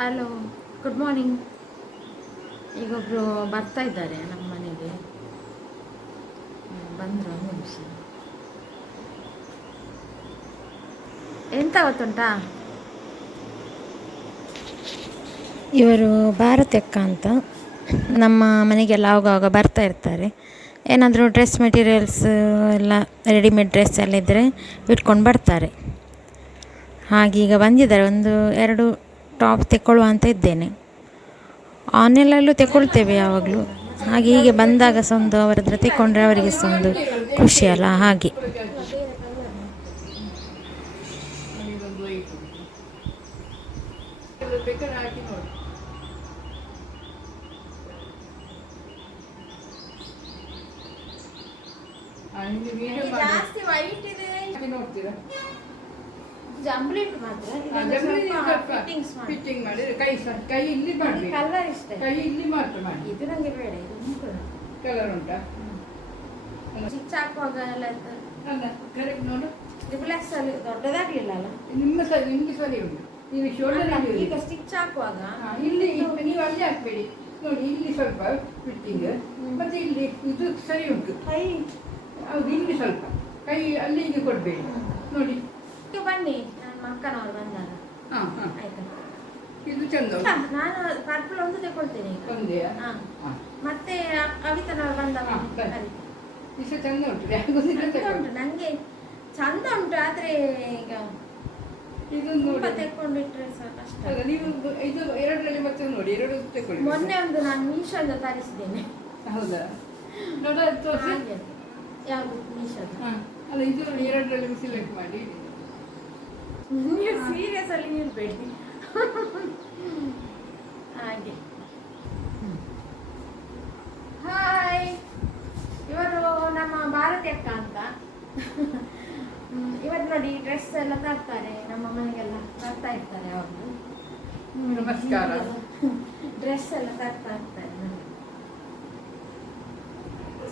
Hello, good morning. ಈಗೊಬ್ಬರು ಬರ್ತಾ ಇದ್ದಾರೆ ನಮ್ಮ ಮನೆಗೆ. ಬಂದರು ಒಂದು ನಿಮಿಷ. ಎಂತ ಗೊತ್ತುಂಟಾ, ಇವರು ಭಾರತಿ ಅಕ್ಕ ಅಂತ ನಮ್ಮ ಮನೆಗೆಲ್ಲ ಆವಾಗ ಬರ್ತಾ ಇರ್ತಾರೆ. ಏನಾದರೂ ಡ್ರೆಸ್ ಮೆಟೀರಿಯಲ್ಸ್ ಎಲ್ಲ ರೆಡಿಮೇಡ್ ಡ್ರೆಸ್ ಎಲ್ಲ ಇದ್ದರೆ ಇಟ್ಕೊಂಡು ಬರ್ತಾರೆ. ಹಾಗೆ ಈಗ ಬಂದಿದ್ದಾರೆ. ಒಂದು 2 ಟಾಪ್ ತೆಕ್ಕೊಳ್ಳುವ ಅಂತ ಇದ್ದೇನೆ. ಆನ್ಲೈನಲ್ಲೂ ತೆಕ್ಕೊಳ್ತೇವೆ ಯಾವಾಗಲೂ. ಹಾಗೆ ಹೀಗೆ ಬಂದಾಗ ಸಹ ಒಂದು ಅವರ ಹತ್ರ ತೆಕ್ಕೊಂಡ್ರೆ ಅವರಿಗೆ ಸಹ ಒಂದು ಖುಷಿ ಅಲ್ಲ, ಹಾಗೆ. ಜಾಸ್ತಿ ವೈಟ್ ಇದೆ ನೋಡ್ತೀರಾ, ಜಂಬ್ಲಿಟ್ ಮಾತ್ರ ಫಿಟ್ಟಿಂಗ್ ಮಾಡಿ ಕೈ ಇಲ್ಲಿ ಮಾಡಿ, ಕಲರ್ ಇಷ್ಟ, ಕೈ ಇಲ್ಲಿ ಮಾತ್ರ ಮಾಡಿ. ಇದು ನಂಗೆ ಬೇಡ, ಇದು ಕಲರ್ ಉಂಟಾ? ಸ್ಟಿಚ್ ಹಾಕುವಾಗ ಎಲ್ಲ ಅಲ್ಲ ಕರೆಕ್ಟ್ ನೋಡು. ರಿಫ್ಲೆಕ್ಸ್ ಅಲ್ಲಿ ದೊಡ್ಡದಾಗ್ಲಿಲ್ಲ ಅಲ್ಲ, ನಿಮ್ಗೆ ಸರಿ ಉಂಟು. ನೀವು ಶೋಲ್ಡರ್ ಈಗ ಸ್ಟಿಚ್ ಹಾಕುವಾಗ ಇಲ್ಲಿ ನೀವು ಅಲ್ಲಿ ಹಾಕ್ಬೇಡಿ ನೋಡಿ, ಇಲ್ಲಿ ಸ್ವಲ್ಪ ಫಿಟ್ಟಿಂಗ್ ಮತ್ತೆ ಇಲ್ಲಿ ಇದು ಸರಿ ಉಂಟು. ಕೈ ಹೌದು, ಇಲ್ಲಿ ಸ್ವಲ್ಪ ಕೈ ಅಲ್ಲಿಗೆ ಕೊಡಬೇಡಿ ನೋಡಿ. ಬನ್ನಿ, ನನ್ನ ಅಕ್ಕನವ್ರು ಬಂದಾಗ. ಹಾಂ ಹಾಂ ಆಯ್ತಾ, ಇದು ಚಂದ. ನಾನು ಪರ್ಪಲ್ ಒಂದು ತಗೊಳ್ತೇನೆ ಈಗ. ಒಂದೇ ಮತ್ತೆ ಕವಿತನವ್ರು ಬಂದಾಗ ಇಷ್ಟ ಚಂದ ಉಂಟು. ಉಂಟು ನನಗೆ ಚಂದ ಉಂಟು, ಆದ್ರೆ ಈಗ ಇದೊಂದು ತೆಕ್ಕೊಂಡಿಟ್ರೆ ಸಹ ಕಷ್ಟ. ನೀವು ಇದು 2ರಲ್ಲಿ ಮತ್ತೆ ನೋಡಿ, 2 ತಗೊಳ್ಳಿ. ಮೊನ್ನೆ ಒಂದು ನಾನು ಮೀಶೋದಿಂದ ತರಿಸಿದ್ದೇನೆ. ಹೌದಾ? ನೋಡ ತೋರಿಸಿ. ಯಾವುದು ಮೀಶೋದ? ಅಲ್ಲ, ಇದು 2ರಲ್ಲಿ ಸಿಲೆಕ್ಟ್ ಮಾಡಿ. ನೀವು ಸೀರಿಯಸ್ ಅಲ್ಲಿ ಇರಬೇಡಿ ಹಾಗೆ. ಹಾಯ್, ಇವರು ನಮ್ಮ ಭಾರತಿ ಅಕ್ಕ ಅಂತ. ಇವತ್ತು ನೋಡಿ ಡ್ರೆಸ್ ಎಲ್ಲ ತರ್ತಾರೆ, ನಮ್ಮ ಮನೆಗೆಲ್ಲ ತರ್ತಾ ಇರ್ತಾರೆ ಅವರು. ನಮಸ್ಕಾರ. ಡ್ರೆಸ್ ಎಲ್ಲ ತರ್ತಾ ಇರ್ತಾರೆ ನನಗೆ.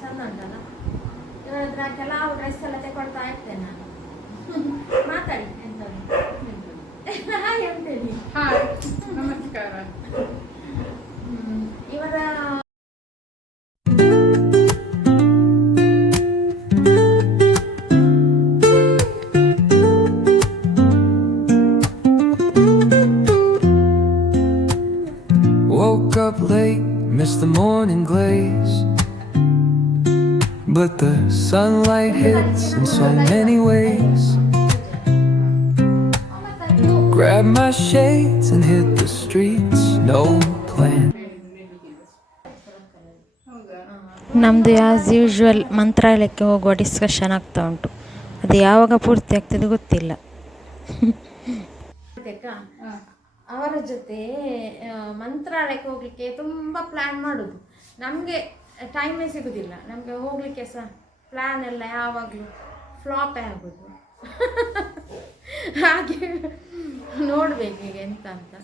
ಚಂದ ಉಂಟಲ್ಲ, ಇವರ ಹತ್ರ ಕೆಲವು ಡ್ರೆಸ್ ಎಲ್ಲ ತಗೊಳ್ತಾ ಇರ್ತೇನೆ ನಾನು. ಮಾತಾಡಿ ಎಂತ ಎಂತೇಳಿ. ಹಾಯ್, ನಮಸ್ಕಾರ. ಇವರ Woke up late, missed the morning glaze, but the sunlight hits in so many ways. Grabbed my shades and hit the streets, no plan. ನಮ್ಮದು ಆ್ಯಸ್ ಯೂಶ್ವಲ್ ಮಂತ್ರಾಲಯಕ್ಕೆ ಹೋಗುವ ಡಿಸ್ಕಷನ್ ಆಗ್ತಾ ಉಂಟು. ಅದು ಯಾವಾಗ ಪೂರ್ತಿ ಆಗ್ತದೆ ಗೊತ್ತಿಲ್ಲ. ಅವರ ಜೊತೆ ಮಂತ್ರಾಲಯಕ್ಕೆ ಹೋಗಲಿಕ್ಕೆ ತುಂಬ ಪ್ಲ್ಯಾನ್ ಮಾಡೋದು. ನಮಗೆ ಟೈಮೇ ಸಿಗೋದಿಲ್ಲ. ನಮಗೆ ಹೋಗಲಿಕ್ಕೆ ಸಹ ಪ್ಲ್ಯಾನ್ ಎಲ್ಲ ಯಾವಾಗಲೂ ಫ್ಲಾಪೇ ಆಗೋದು. ಹಾಗೆ ನೋಡಬೇಕು ಈಗ ಎಂತ ಅಂತ.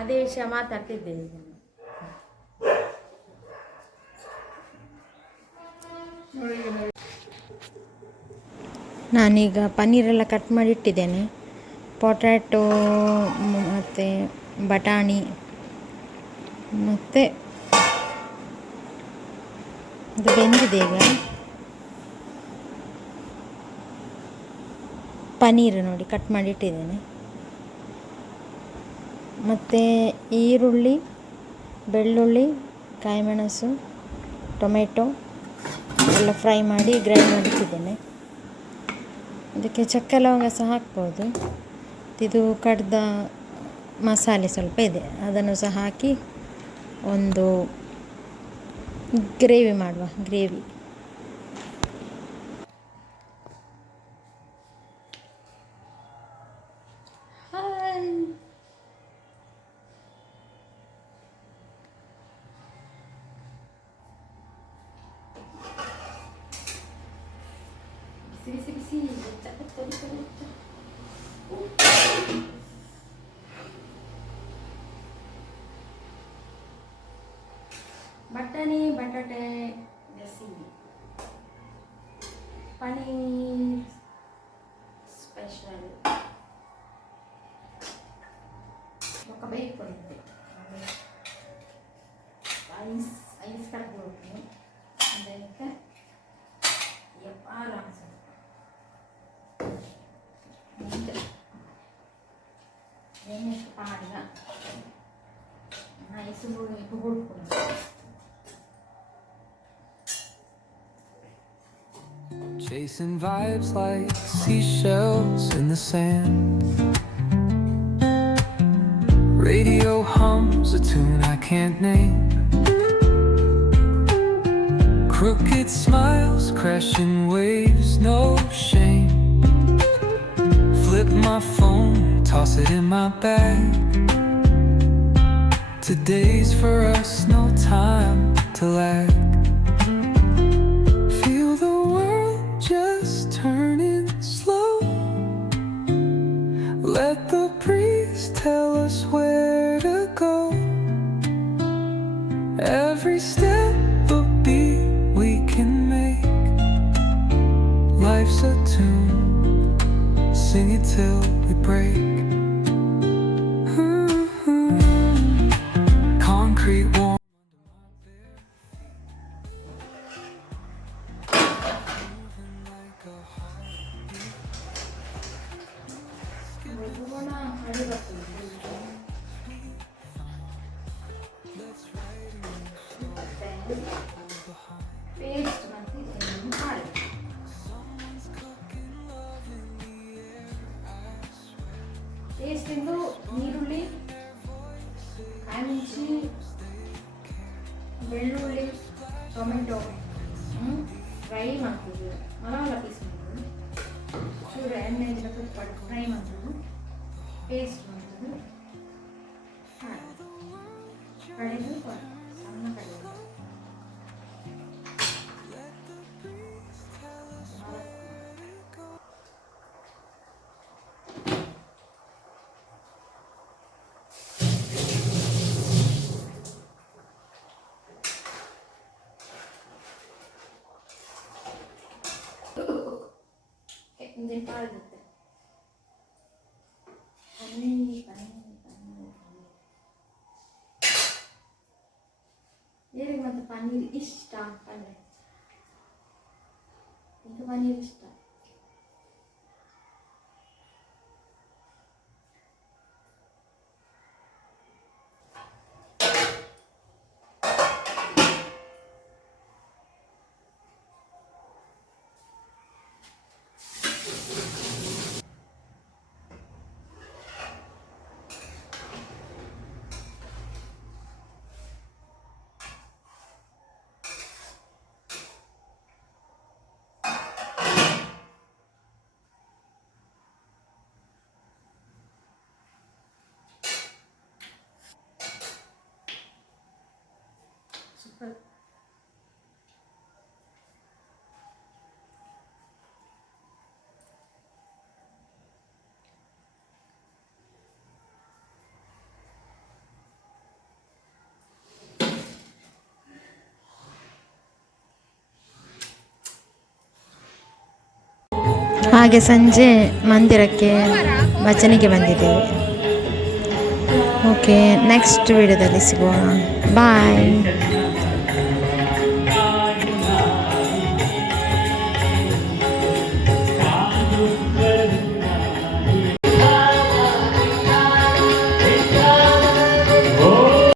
ಅದೇ ವಿಷಯ ಮಾತಾಡ್ತಿದ್ದೇವೆ ಈಗ. ನಾನೀಗ ಪನ್ನೀರೆಲ್ಲ ಕಟ್ ಮಾಡಿ ಇಟ್ಟಿದ್ದೇನೆ. ಪೊಟ್ಯಾಟೊ ಮತ್ತು ಬಟಾಣಿ ಮತ್ತು ಇದು ಬೆಂದಿದೆ. ಈಗ ಪನ್ನೀರು ನೋಡಿ ಕಟ್ ಮಾಡಿ ಇಟ್ಟಿದ್ದೇನೆ. ಮತ್ತು ಈರುಳ್ಳಿ, ಬೆಳ್ಳುಳ್ಳಿ, ಕಾಯಿಮೆಣಸು, ಟೊಮೆಟೊ ಎಲ್ಲ ಫ್ರೈ ಮಾಡಿ ಗ್ರೈಂಡ್ ಮಾಡಿಟ್ಟಿದ್ದೇನೆ. ಇದಕ್ಕೆ ಚಕ್ಕೆ ಲವಂಗ ಸಹ ಹಾಕ್ಬೋದು. ಇದು ಕಡ್ದ ಮಸಾಲೆ ಸ್ವಲ್ಪ ಇದೆ, ಅದನ್ನು ಸಹ ಹಾಕಿ ಒಂದು ಗ್ರೇವಿ ಮಾಡುವ. ಗ್ರೇವಿ ಬಿಸಿ ಬಿಸಿ ಬಟಾಣಿ, ಬಟಾಟೆ, ಗಸಿ, paneer special. Chasing vibes like seashells in the sand. Radio hums a tune I can't name. Crooked smiles, crashing waves, no shame. Flip my phone, toss it in my bag. Today's for us, no time to lag. Feel the world just turning slow. Let the breeze tell us where to go. Every step a beat we can make. Life's a tune, sing it till we break. Concrete warm under my bare feet. Moving like a heartbeat. Let's ride it slow behind. Paste ಮತ್ತು ಇದನ್ನು ಮಾಡಿ Someone's cooking love in the air, I swear. ಪೇಸ್ಟಿಂದು ನೀರುಳ್ಳಿ, ಕಾಯಿಮೆಣಸಿ, ಬೆಳ್ಳುಳ್ಳಿ, tomato fry ಮಾಡ್ತೀವಿ. Masala piece ಮಾಡ್ತೀವಿ. ಚೂರು ಎಣ್ಣೆ fry ಮಾಡ್ತೀವಿ. ಪೇಸ್ಟ್ ಮಾಡ್ತೀವಿ. ಕಡೆದು ಸಣ್ಣ ಕಡೆ ಮುಂದಿನ ಪಾಲ್ಗುತ್ತೆ ಏನಿಗೆ ಮತ್ತು ಪನ್ನೀರ್ ಇಷ್ಟ ಪನ್ನೀರ್ ಈಗ ಪನ್ನೀರ್ ಇಷ್ಟ. ಸೂಪರ್. ಹಾಗೆ ಸಂಜೆ ಮಂದಿರಕ್ಕೆ ಭಜನೆಗೆ ಬಂದಿದ್ದೇವೆ. ಓಕೆ, ನೆಕ್ಸ್ಟ್ ವಿಡಿಯೋದಲ್ಲಿ ಸಿಗೋಣ. ಬಾಯ್.